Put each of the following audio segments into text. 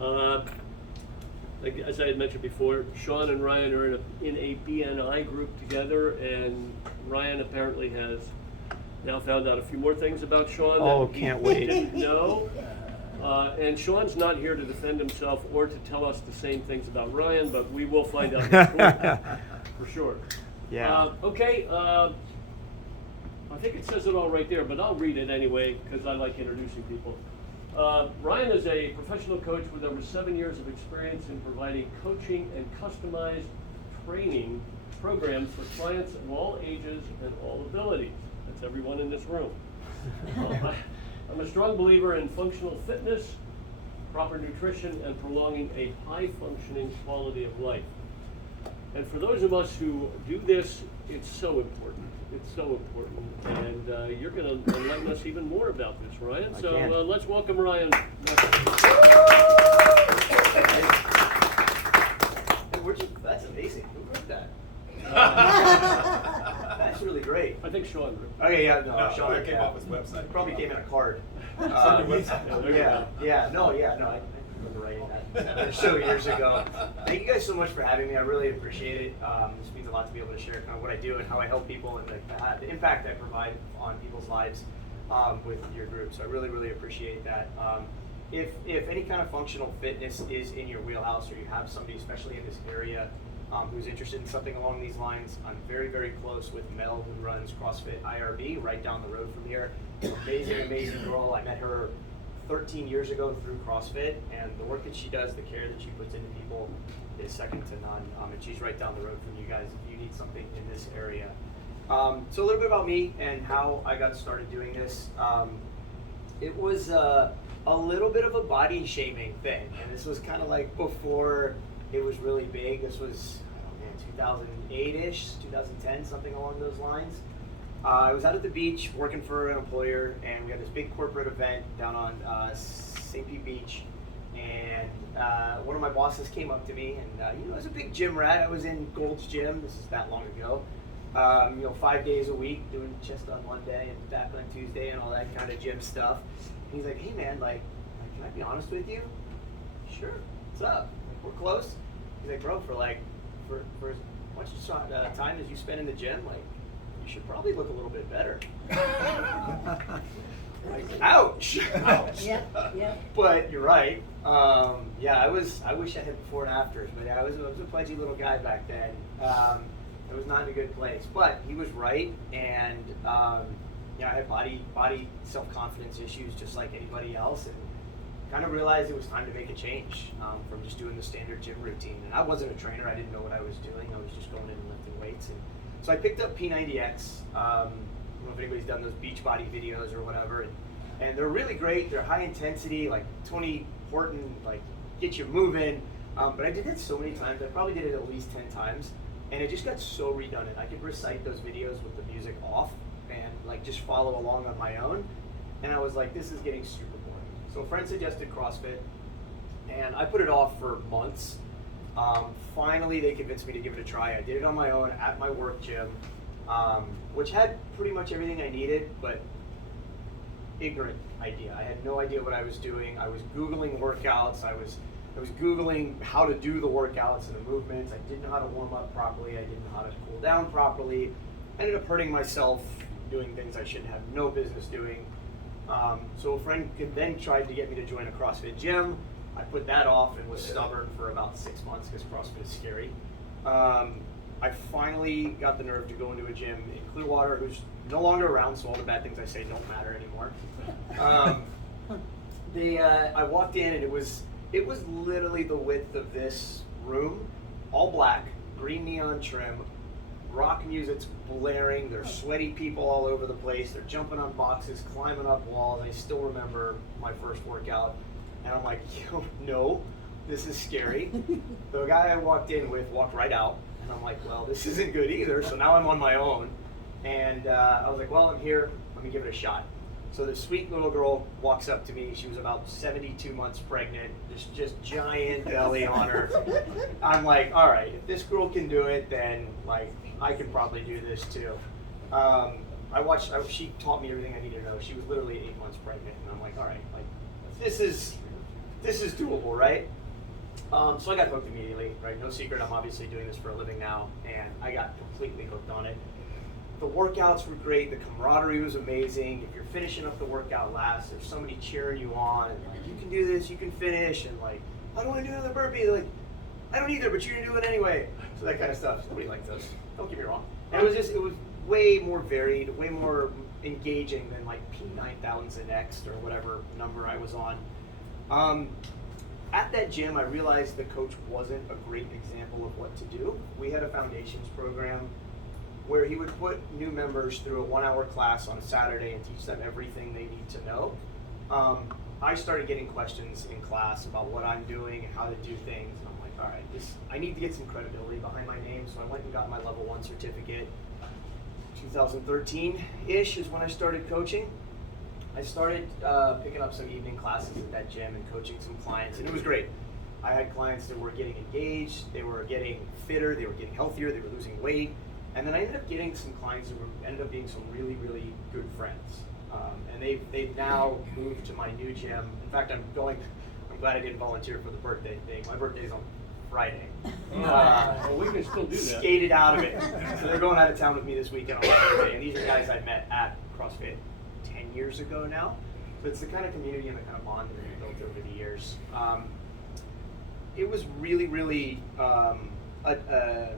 Like, as I had mentioned before, Sean and Ryan are in a BNI group together, and Ryan apparently has now found out a few more things about Sean Oh, that he can't wait. didn't know. And Sean's not here to defend himself or to tell us the same things about Ryan, but we will find out for sure. Yeah. Okay, I think it says it all right there, but I'll read it anyway because I like introducing people. Ryan is a professional coach with over 7 years of experience in providing coaching and customized training programs for clients of all ages and all abilities. That's everyone in this room. I'm a strong believer in functional fitness, proper nutrition, and prolonging a high-functioning quality of life. And for those of us who do this, it's so important. It's so important. And you're going to enlighten us even more about this, Ryan. So let's welcome Ryan. That's amazing. Who wrote that? That's really great. I think Sean wrote. Okay, yeah, No, Sean came off his website. It probably came in a card. No, I remember writing that a show years ago. Thank you guys so much for having me. I really appreciate it. This means a lot to be able to share kind of what I do and how I help people and the impact I provide on people's lives with your group. So I really, really appreciate that. If any kind of functional fitness is in your wheelhouse, or you have somebody, especially in this area, who's interested in something along these lines, I'm very, very close with Mel, who runs CrossFit IRB right down the road from here. Amazing, amazing girl. I met her 13 years ago through CrossFit, and the work that she does, the care that she puts into people is second to none. And she's right down the road from you guys if you need something in this area. So a little bit about me and how I got started doing this. It was a little bit of a body shaming thing, and this was kind of like before it was really big. This was, 2008-ish, 2010, something along those lines. I was out at the beach working for an employer, and we had this big corporate event down on St. Pete Beach, and one of my bosses came up to me, and I was a big gym rat. I was in Gold's Gym. This is that long ago. 5 days a week, doing chest on Monday and back on Tuesday and all that kind of gym stuff. And he's like, "Hey man, like, can I be honest with you?" "Sure, what's up?" "We're close." He's like, "Bro, for as much time as you spend in the gym, like, you should probably look a little bit better." Like, ouch. Ouch. Yeah. But you're right. I wish I had before and afters, but I was a pudgy little guy back then. It was not in a good place, but he was right, and I had body self-confidence issues just like anybody else, and kind of realized it was time to make a change from just doing the standard gym routine. And I wasn't a trainer. I didn't know what I was doing. I was just going in and lifting weights. And so I picked up P90X. I don't know if anybody's done those beach body videos or whatever. And they're really great. They're high intensity, like Tony Horton, like get you moving. But I did it so many times. I probably did it at least 10 times. And it just got so redundant. I could recite those videos with the music off and like just follow along on my own. And I was like, this is getting super boring. So a friend suggested CrossFit, and I put it off for months. Finally, they convinced me to give it a try. I did it on my own at my work gym, which had pretty much everything I needed, but ignorant idea. I had no idea what I was doing. I was Googling workouts. I was Googling how to do the workouts and the movements. I didn't know how to warm up properly. I didn't know how to cool down properly. I ended up hurting myself doing things I shouldn't have no business doing. So a friend then tried to get me to join a CrossFit gym. I put that off and was stubborn for about 6 months because CrossFit is scary. I finally got the nerve to go into a gym in Clearwater, who's no longer around, so all the bad things I say don't matter anymore. I walked in, and it was literally the width of this room, all black, green neon trim, rock music's blaring, there's sweaty people all over the place, they're jumping on boxes, climbing up walls. I still remember my first workout, and I'm like, no, this is scary. The guy I walked in with walked right out, and I'm like, well, this isn't good either, so now I'm on my own. And I was like, well, I'm here, let me give it a shot. So this sweet little girl walks up to me. She was about 72 months pregnant, just giant belly on her. I'm like, all right, if this girl can do it, then like I can probably do this too. She taught me everything I needed to know. She was literally 8 months pregnant, and I'm like, all right, like this is this is doable, right? So I got hooked immediately, right? No secret, I'm obviously doing this for a living now, and I got completely hooked on it. The workouts were great, the camaraderie was amazing. If you're finishing up the workout last, there's somebody cheering you on, and like, you can do this, you can finish, and like, I don't want to do another burpee. They're like, I don't either, but you can do it anyway. So that kind of stuff. Nobody likes those. Don't get me wrong. And it was way more varied, way more engaging than like P9000X or whatever number I was on. At that gym, I realized the coach wasn't a great example of what to do. We had a foundations program where he would put new members through a 1-hour class on a Saturday and teach them everything they need to know. I started getting questions in class about what I'm doing and how to do things. And I'm like, all right, I need to get some credibility behind my name. So I went and got my level 1 certificate. 2013-ish is when I started coaching. I started picking up some evening classes at that gym and coaching some clients, and it was great. I had clients that were getting engaged, they were getting fitter, they were getting healthier, they were losing weight, and then I ended up getting some clients that ended up being some really, really good friends. And they've now moved to my new gym. In fact, I'm glad I didn't volunteer for the birthday thing. My birthday's on Friday. Well, we can still do that. Skated out of it. So they're going out of town with me this weekend on my birthday, and these are guys I met at CrossFit 10 years ago now. So it's the kind of community and the kind of bond that we built over the years. It was really, really like a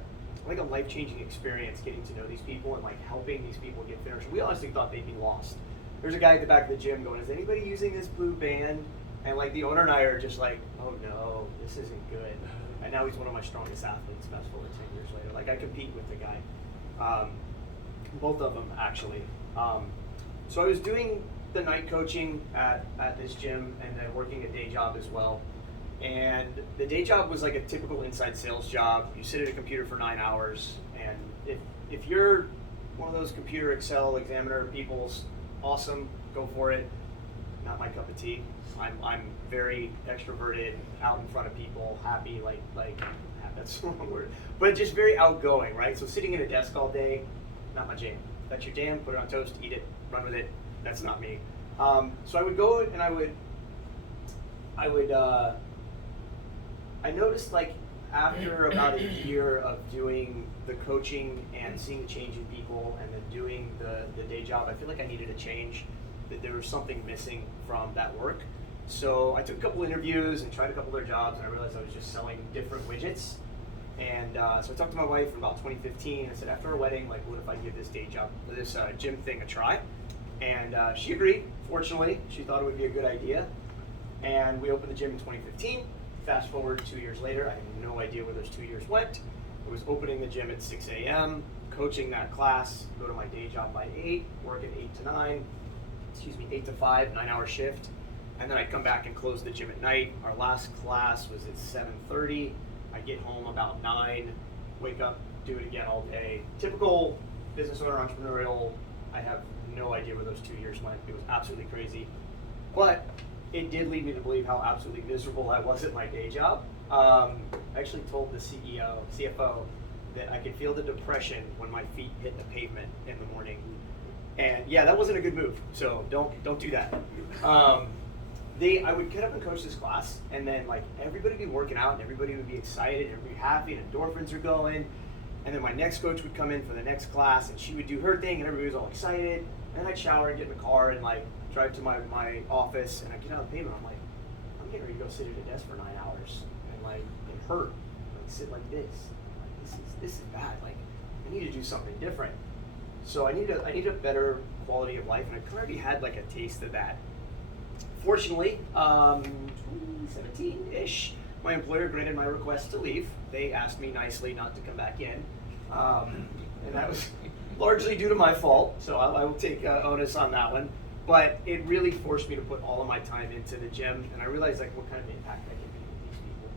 life-changing experience getting to know these people and like helping these people get finished. We honestly thought they'd be lost. There's a guy at the back of the gym going, is anybody using this blue band? And like the owner and I are just like, oh no, this isn't good. And now he's one of my strongest athletes, fast forward 10 years later. Like I compete with the guy. Both of them actually. So I was doing the night coaching at this gym and then working a day job as well. And the day job was like a typical inside sales job. You sit at a computer for 9 hours, and if you're one of those computer Excel examiner people, awesome, go for it. Not my cup of tea. I'm very extroverted, out in front of people, happy, like that's the wrong word, but just very outgoing, right? So sitting at a desk all day, not my jam. That's your jam, put it on toast, eat it, run with it. That's not me. So I would go and I noticed like after about a year of doing the coaching and seeing the change in people and then doing the day job, I feel like I needed a change, that there was something missing from that work. So I took a couple interviews and tried a couple other jobs, and I realized I was just selling different widgets. And so I talked to my wife in about 2015. I said, after our wedding, like, what if I give this day job, this gym thing a try? And she agreed. Fortunately, she thought it would be a good idea. And we opened the gym in 2015. Fast forward 2 years later, I have no idea where those 2 years went. I was opening the gym at 6 a.m., coaching that class, go to my day job by 8, work at 8 to 9, 8 to 5, 9-hour shift. And then I'd come back and close the gym at night. Our last class was at 7:30. I get home about 9, wake up, do it again all day. Typical business owner, entrepreneurial. I have no idea where those 2 years went. It was absolutely crazy. But it did lead me to believe how absolutely miserable I was at my day job. I actually told the CFO, that I could feel the depression when my feet hit the pavement in the morning. And yeah, that wasn't a good move. So don't do that. I would get up and coach this class, and then like everybody would be working out, and everybody would be excited, and everybody would be happy, and endorphins are going. And then my next coach would come in for the next class, and she would do her thing, and everybody was all excited. And then I'd shower and get in the car and like drive to my office, and I get out of the pavement. I'm like, I'm getting ready to go sit at a desk for 9 hours, and like it hurt. Like sit like this. Like, this is bad. Like I need to do something different. So I need a better quality of life, and I already had like a taste of that. Fortunately, 2017-ish, my employer granted my request to leave. They asked me nicely not to come back in, and that was largely due to my fault, so I will take onus on that one. But it really forced me to put all of my time into the gym, and I realized like what kind of impact I can make with these people.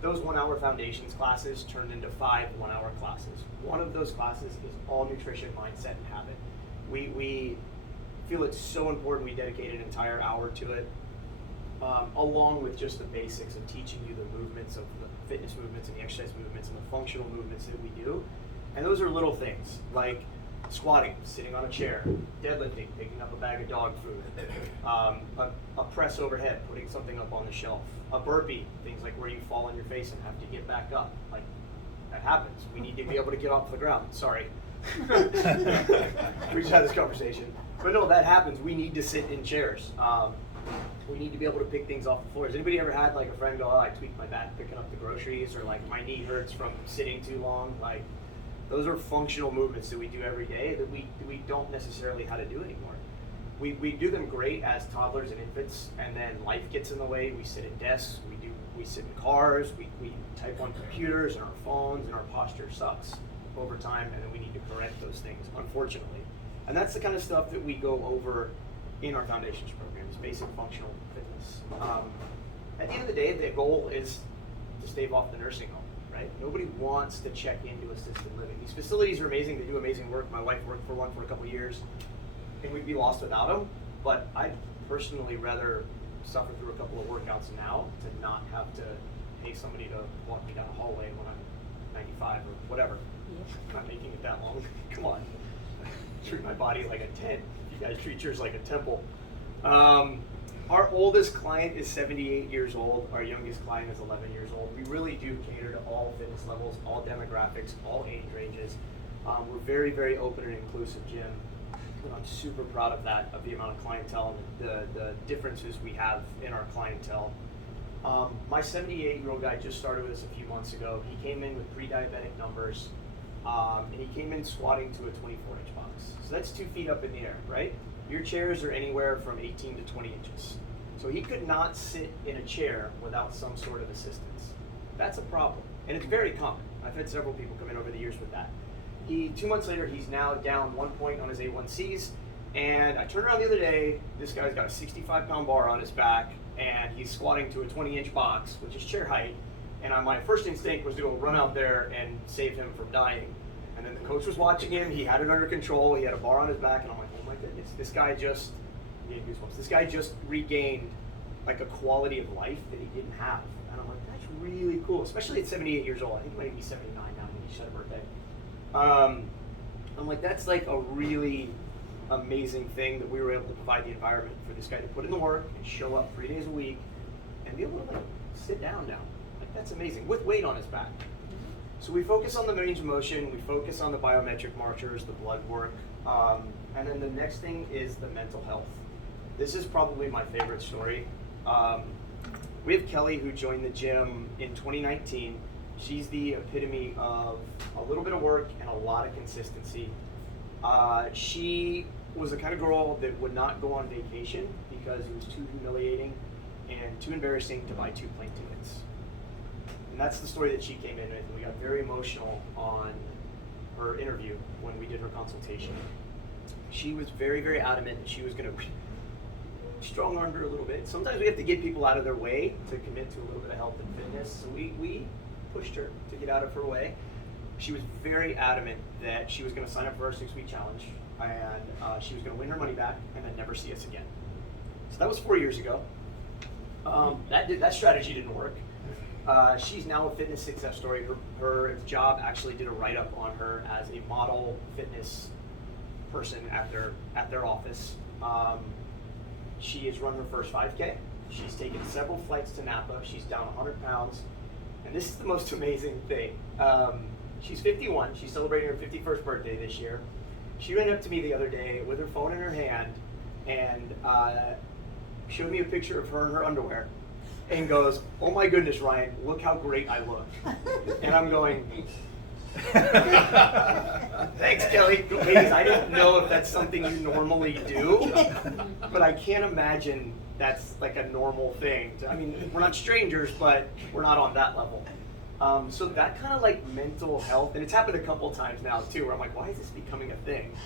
Those 1-hour foundations classes turned into 5 1-hour classes. One of those classes is all nutrition, mindset, and habit. We feel it's so important we dedicate an entire hour to it, along with just the basics of teaching you the movements, of the fitness movements and the exercise movements and the functional movements that we do. And those are little things, like Squatting, sitting on a chair. Deadlifting, picking up a bag of dog food. A press overhead, putting something up on the shelf. A burpee, things like where you fall on your face and have to get back up. Like, that happens. We need to be able to get off the ground. Sorry. We just had this conversation. But no, that happens. We need to sit in chairs. We need to be able to pick things off the floor. Has anybody ever had like a friend go, oh, I tweaked my back picking up the groceries, or like my knee hurts from sitting too long? Like, those are functional movements that we do every day that we don't necessarily how to do anymore. We do them great as toddlers and infants, and then life gets in the way. We sit at desks, we sit in cars, we type on computers and our phones, and our posture sucks over time, and then we need to correct those things, unfortunately. And that's the kind of stuff that we go over in our foundations programs, basic functional fitness. At the end of the day, the goal is to stave off the nursing home, right? Nobody wants to check into assisted living. These facilities are amazing, they do amazing work. My wife worked for one for a couple of years, and we'd be lost without them. But I'd personally rather suffer through a couple of workouts now to not have to pay somebody to walk me down a hallway when I'm 95 or whatever. I'm not making it that long. Come on. Treat my body like a tent. You guys treat yours like a temple. Our oldest client is 78 years old. Our youngest client is 11 years old. We really do cater to all fitness levels, all demographics, all age ranges. We're very, very open and inclusive gym. I'm super proud of that, of the amount of clientele and the differences we have in our clientele. My 78-year-old guy just started with us a few months ago. He came in with pre-diabetic numbers, and he came in squatting to a 24-inch box. So that's 2 feet up in the air, right? Your chairs are anywhere from 18 to 20 inches. So he could not sit in a chair without some sort of assistance. That's a problem, and it's very common. I've had several people come in over the years with that. 2 months later, he's now down 1 point on his A1Cs, and I turned around the other day, this guy's got a 65-pound bar on his back, and he's squatting to a 20-inch box, which is chair height, and my first instinct was to go run out there and save him from dying. And then the coach was watching him, he had it under control, he had a bar on his back, and I'm like, oh my goodness, this guy just regained like a quality of life that he didn't have. And I'm like, that's really cool, especially at 78 years old. I think he might be 79 now, when he just had a birthday. I'm like, that's like a really amazing thing that we were able to provide the environment for this guy to put in the work and show up 3 days a week and be able to like sit down now. Like, that's amazing, with weight on his back. So we focus on the range of motion, we focus on the biometric markers, the blood work, and then the next thing is the mental health. This is probably my favorite story. We have Kelly, who joined the gym in 2019. She's the epitome of a little bit of work and a lot of consistency. She was the kind of girl that would not go on vacation because it was too humiliating and too embarrassing to buy 2 plane tickets. And that's the story that she came in with, and we got very emotional on her interview when we did her consultation. She was very, very adamant that she was going to strong-armed her a little bit. Sometimes we have to get people out of their way to commit to a little bit of health and fitness, so we pushed her to get out of her way. She was very adamant that she was going to sign up for our 6-week challenge, and she was going to win her money back and then never see us again. So that was 4 years ago. That strategy didn't work. She's now a fitness success story. Her job actually did a write-up on her as a model fitness person at their office. She has run her first 5K. She's taken several flights to Napa. She's down 100 pounds. And this is the most amazing thing. She's 51. She's celebrating her 51st birthday this year. She ran up to me the other day with her phone in her hand and showed me a picture of her in her underwear and goes, "Oh my goodness, Ryan, look how great I look." And I'm going, "Thanks, Kelly." Ladies, I don't know if that's something you normally do, but I can't imagine that's like a normal thing. I mean, we're not strangers, but we're not on that level. So that kind of like mental health, and it's happened a couple times now too, where I'm like, why is this becoming a thing?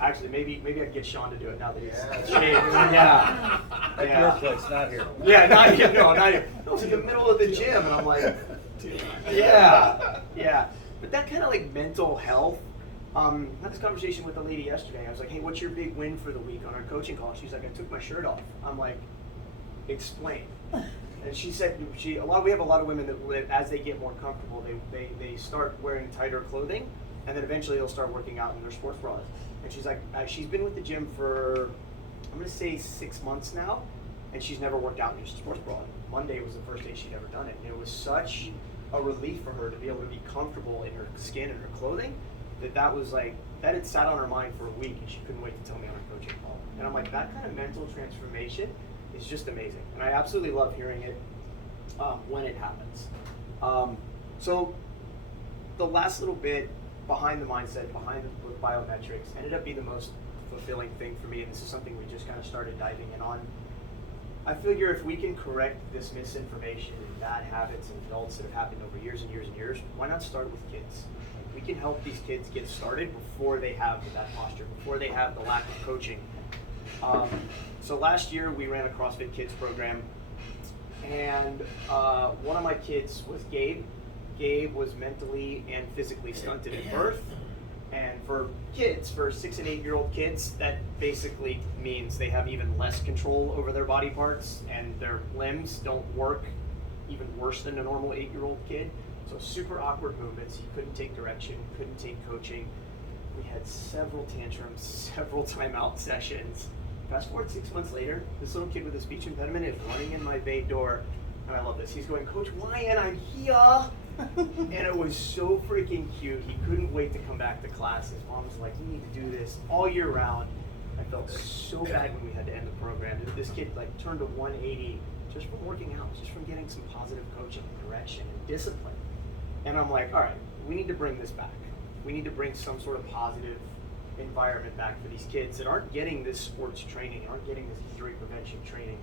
Actually, maybe I can get Sean to do it now that he's shaved. Yeah. At your place, not here. Yeah, not here. No, not here. No, it's in the middle of the gym, and I'm like, yeah. But that kind of like mental health. I had this conversation with a lady yesterday. I was like, hey, what's your big win for the week on our coaching call? She's like, I took my shirt off. I'm like, explain. And she said, we have a lot of women that as they get more comfortable, they start wearing tighter clothing, and then eventually they'll start working out in their sports bras. And she's like, she's been with the gym for, I'm gonna say 6 months now, and she's never worked out in just a sports bra. Monday was the first day she'd ever done it, and it was such a relief for her to be able to be comfortable in her skin and her clothing that was like, that had sat on her mind for a week, and she couldn't wait to tell me on our coaching call. And I'm like, that kind of mental transformation is just amazing, and I absolutely love hearing it when it happens. So the last little bit behind the mindset, behind the biometrics, ended up being the most fulfilling thing for me, and this is something we just kind of started diving in on. I figure if we can correct this misinformation and bad habits and adults that have happened over years and years and years, why not start with kids? We can help these kids get started before they have that posture, before they have the lack of coaching. So last year we ran a CrossFit Kids program, and one of my kids was Gabe. Gabe was mentally and physically stunted at birth. And for kids, for 6 and 8 year old kids, that basically means they have even less control over their body parts, and their limbs don't work even worse than a normal 8-year-old kid. So super awkward movements. He couldn't take direction, couldn't take coaching. We had several tantrums, several timeout sessions. Fast forward 6 months later, this little kid with a speech impediment is running in my bay door, and I love this. He's going, "Coach Ryan, I'm here." And it was so freaking cute. He couldn't wait to come back to class. His mom was like, "You need to do this all year round." I felt so bad when we had to end the program. This kid like turned a 180 just from working out, just from getting some positive coaching, direction, and discipline. And I'm like, all right, we need to bring this back. We need to bring some sort of positive environment back for these kids that aren't getting this sports training, aren't getting this injury prevention training.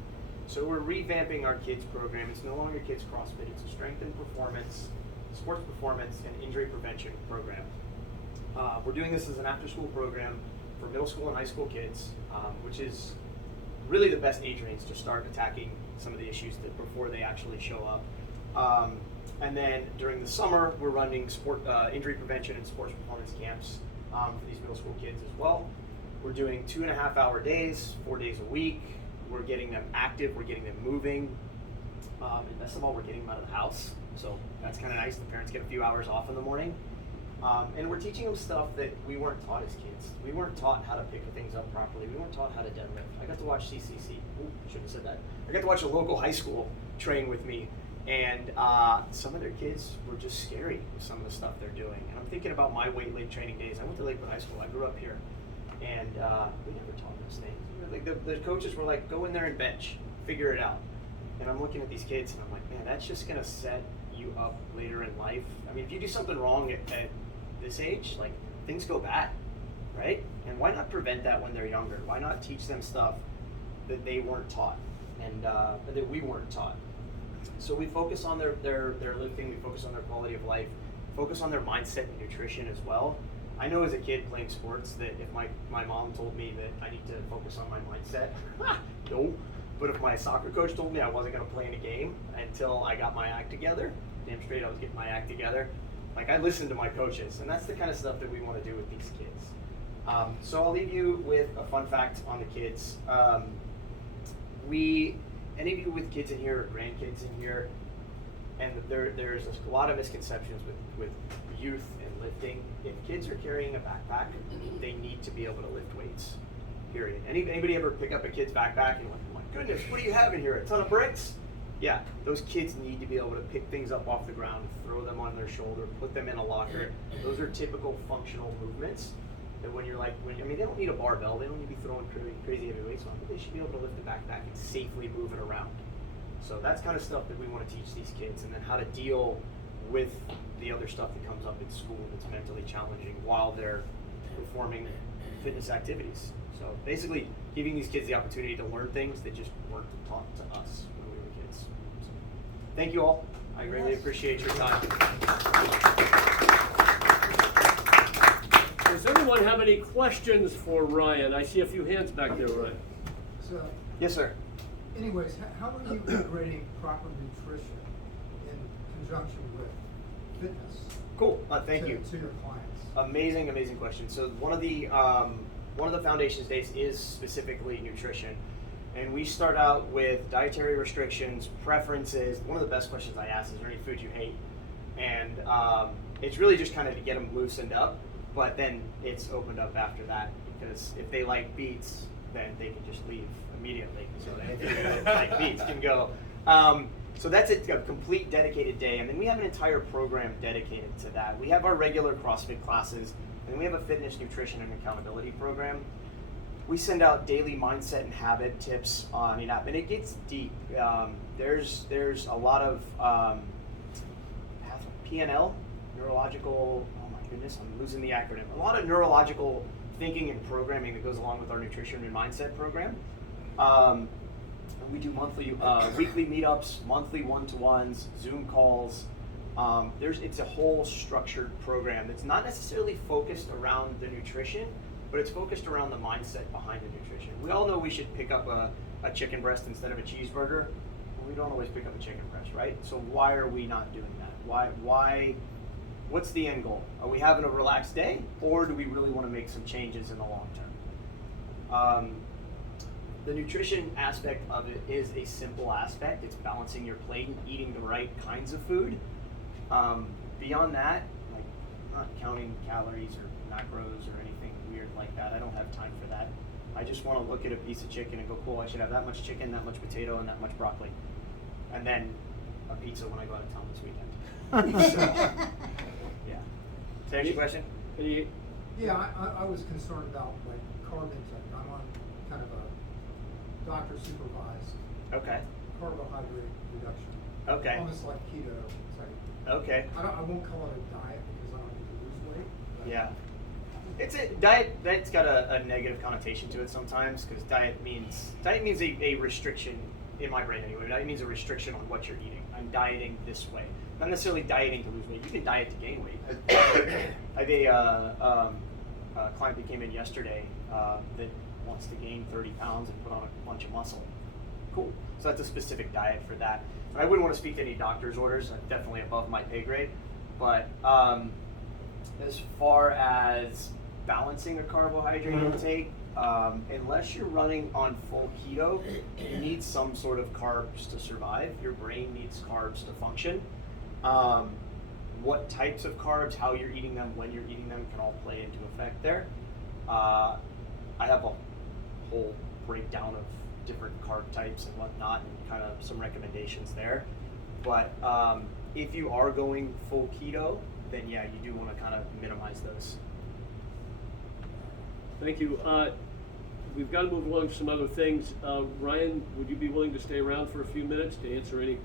So we're revamping our kids program. It's no longer Kids CrossFit. It's a strength and performance, sports performance, and injury prevention program. We're doing this as an after-school program for middle school and high school kids, which is really the best age range to start attacking some of the issues that before they actually show up. And then during the summer, we're running injury prevention and sports performance camps for these middle school kids as well. We're doing 2.5-hour days, 4 days a week. We're getting them active, we're getting them moving, and best of all, we're getting them out of the house. So that's kind of nice. The parents get a few hours off in the morning. And we're teaching them stuff that we weren't taught as kids. We weren't taught how to pick things up properly. We weren't taught how to deadlift. I got to watch CCC. Ooh, shouldn't have said that. I got to watch a local high school train with me, and some of their kids were just scary with some of the stuff they're doing. And I'm thinking about my weight training days. I went to Lakewood High School. I grew up here, and we never taught those things. Like the coaches were like, "Go in there and bench, figure it out." And I'm looking at these kids, and I'm like, man, that's just gonna set you up later in life. I mean, if you do something wrong at this age, like, things go bad, right? And why not prevent that when they're younger? Why not teach them stuff that they weren't taught and that we weren't taught? So we focus on their lifting, we focus on their quality of life, focus on their mindset and nutrition as well. I know as a kid playing sports that if my mom told me that I need to focus on my mindset, no. But if my soccer coach told me I wasn't going to play in a game until I got my act together, damn straight I was getting my act together. Like, I listened to my coaches, and that's the kind of stuff that we want to do with these kids. So I'll leave you with a fun fact on the kids. Any of you with kids in here or grandkids in here, and there's a lot of misconceptions with youth and lifting. If kids are carrying a backpack, they need to be able to lift weights, period. Anybody ever pick up a kid's backpack and like, oh my goodness, what do you have in here, a ton of bricks? Yeah, those kids need to be able to pick things up off the ground, throw them on their shoulder, put them in a locker. Those are typical functional movements that when you're they don't need a barbell, they don't need to be throwing crazy heavy weights on, but they should be able to lift the backpack and safely move it around. So that's kind of stuff that we want to teach these kids, and then how to deal with the other stuff that comes up in school that's mentally challenging while they're performing fitness activities. So basically giving these kids the opportunity to learn things that just weren't taught to us when we were kids. So, thank you all. I greatly appreciate your time. Does anyone have any questions for Ryan? I see a few hands back there, Ryan. So, Yes, sir. anyways, how are you integrating proper nutrition in conjunction with fitness? Cool. Thank you. To your clients. Amazing question. So one of the foundations days is specifically nutrition, and we start out with dietary restrictions, preferences. One of the best questions I ask is there any food you hate, and it's really just kind of to get them loosened up. but then it's opened up after that, because if they like beets, then they can just leave immediately. So anything that like beets can go. So that's a complete dedicated day, and then we have an entire program dedicated to that. We have our regular CrossFit classes, and then we have a fitness, nutrition, and accountability program. We send out daily mindset and habit tips on an app, and it gets deep. There's a lot of PNL, neurological. Oh my goodness, I'm losing the acronym. A lot of neurological thinking and programming that goes along with our nutrition and mindset program. We do monthly, weekly meetups, monthly one-to-ones, Zoom calls. It's a whole structured program that's not necessarily focused around the nutrition, but it's focused around the mindset behind the nutrition. We all know we should pick up a chicken breast instead of a cheeseburger. We don't always pick up a chicken breast, right? So why are we not doing that? Why? What's the end goal? Are we having a relaxed day, or do we really want to make some changes in the long term? The nutrition aspect of it is a simple aspect. It's balancing your plate and eating the right kinds of food. Beyond that, like, I'm not counting calories or macros or anything weird like that. I don't have time for that. I just want to look at a piece of chicken and go, cool, I should have that much chicken, that much potato, and that much broccoli. And then a pizza when I go out of town this weekend. So, yeah. To answer your question? Yeah, I was concerned about like carb intake. I'm on kind of a doctor supervised Okay. carbohydrate reduction. Okay. Almost like keto type. Okay. I won't call it a diet because I don't need to lose weight. But Yeah. It's a diet that's got a negative connotation to it sometimes, because diet means a restriction in my brain anyway. Diet means a restriction on what you're eating. I'm dieting this way, not necessarily dieting to lose weight. You can diet to gain weight. I had a client that came in yesterday that wants to gain 30 pounds and put on a bunch of muscle. Cool. So that's a specific diet for that. And I wouldn't want to speak to any doctor's orders. I'm definitely above my pay grade. But as far as balancing a carbohydrate intake, unless you're running on full keto, you need some sort of carbs to survive. Your brain needs carbs to function. What types of carbs, how you're eating them, when you're eating them can all play into effect there. I have a whole breakdown of different carb types and whatnot, and kind of some recommendations there. But if you are going full keto, then yeah, you do want to kind of minimize those. Thank you. We've got to move along to some other things. Ryan, would you be willing to stay around for a few minutes to answer any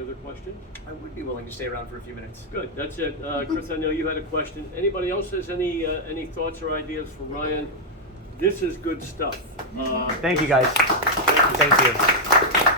other questions? I would be willing to stay around for a few minutes. Good, that's it. Chris, I know you had a question. Anybody else has any thoughts or ideas for Ryan? This is good stuff. Thank you, guys. Thank you.